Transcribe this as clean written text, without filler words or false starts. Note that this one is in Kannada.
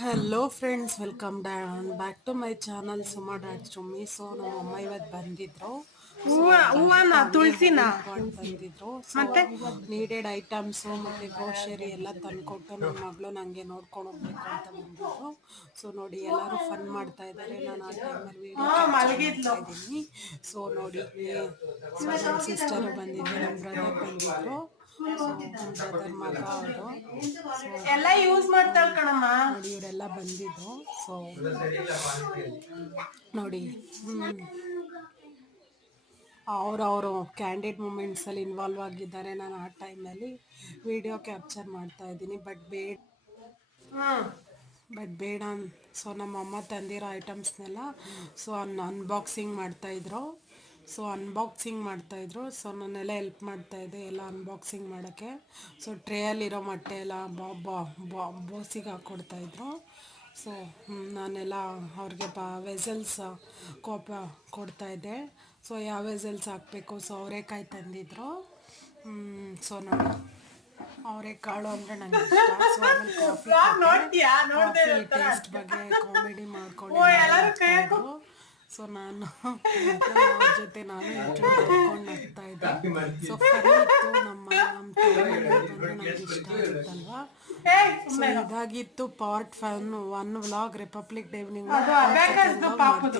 Hello friends, welcome back to my channel Suma dot Chummi. So ನಮ್ಮ ಅಮ್ಮ ಇವತ್ತು ಬಂದಿದ್ರು. ಸೊ ಹೂವನ ತುಳಸಿನ ಹೂವಿನ ಪಾಟ್ ತಂದಿದ್ರು. ಸೊ ಮತ್ತೆ ನೀಡೆಡ್ ಐಟಮ್ಸು ಮತ್ತು ಗ್ರೋಷರಿ ಎಲ್ಲ ತಂದ್ಕೊಟ್ಟು ನನ್ನ ಮಗಳು ನನಗೆ ನೋಡ್ಕೊಂಡು ಹೋಗ್ಬೇಕು ಅಂತ ಬಂದಿದ್ರು. ಸೊ ನೋಡಿ, ಎಲ್ಲರೂ ಫನ್ ಮಾಡ್ತಾ ಇದ್ದಾರೆ. ನಾನು ಆ ಟೈಮಲ್ಲಿ ವೀಡಿಯೋ ಮಲಗಿದ್ಲು. ಮಾಡ್ತಾ ಇದ್ದೀನಿ. ಸೊ ನೋಡಿ, ಸೊ ನಮ್ಮ ಸಿಸ್ಟರು ಬಂದಿದ್ರು, ನಮ್ಮ ಬ್ರದರ್ ಬಂದಿದ್ರು. ಸೊ ನಮ್ಮ ಬ್ರದರ್ ಮಗ ಅವರು. ಸೊ ಎಲ್ಲ ಯೂಸ್ ಮಾಡ್ತಾಳ ಕಣಮ್ಮ. ನೋಡಿ, ಇವರೆಲ್ಲ ಬಂದಿದ್ರು. ಸೊ ನೋಡಿ, ಅವರು ಕ್ಯಾಂಡಿಡ್ ಮೂಮೆಂಟ್ಸಲ್ಲಿ ಇನ್ವಾಲ್ವ್ ಆಗಿದ್ದಾರೆ. ನಾನು ಆ ಟೈಮಲ್ಲಿ ವಿಡಿಯೋ ಕ್ಯಾಪ್ಚರ್ ಮಾಡ್ತಾ ಇದ್ದೀನಿ. ಬಟ್ ಬೇಡ. ಸೊ ನಮ್ಮ ಅಮ್ಮ ತಂದಿರೋ ಐಟಮ್ಸ್ನೆಲ್ಲ ಸೊ ಅನ್ಬಾಕ್ಸಿಂಗ್ ಮಾಡ್ತಾಯಿದ್ರು. ಸೊ ನಾನೆಲ್ಲ ಹೆಲ್ಪ್ ಮಾಡ್ತಾಯಿದ್ದೆ ಎಲ್ಲ ಅನ್ಬಾಕ್ಸಿಂಗ್ ಮಾಡೋಕ್ಕೆ. ಸೊ ಟ್ರೇಯಲ್ಲಿರೋ ಮೊಟ್ಟೆ ಎಲ್ಲ ಬೋಸಿಗೆ ಹಾಕ್ಕೊಡ್ತಾಯಿದ್ರು. ಸೊ ನಾನೆಲ್ಲ ಅವ್ರಿಗೆ ವೆಸಲ್ಸ್ ಕೊಡ್ತಾಯಿದ್ದೆ. ಸೊ ಯಾವ ವೆಸಲ್ಸ್ ಹಾಕಬೇಕು. ಸೊ ಅವರೆಕಾಯಿ ತಂದಿದ್ರು. ಸೊ ನೋಡಿ, ಅವರೆಕಾಳು ಅಂದರೆ ನನಗೆ ಇಷ್ಟ. ಸೊ ಆಮೇಲೆ ಕಾಫಿ ಟೇಸ್ಟ್ ಬಗ್ಗೆ ಕಾಮಿಡಿ ಮಾಡ್ಕೊಂಡು ಸೊ ನಾನು ಅವ್ರ ಜೊತೆ ನಾನು ಇಂಟ್ಕೊಂಡು ಹೋಗ್ತಾ ಇದ್ದೆ. ಸೊ ಫನಿ ಇತ್ತು. ನಮ್ಮ ಬಂದರೆ ನನಗೆ ಇಷ್ಟ ಆಗುತ್ತಲ್ವಾ. ಸೊ ಇದಾಗಿತ್ತು part 1 vlog. Republic day evening ಮಾಡ್ತೀನಿ.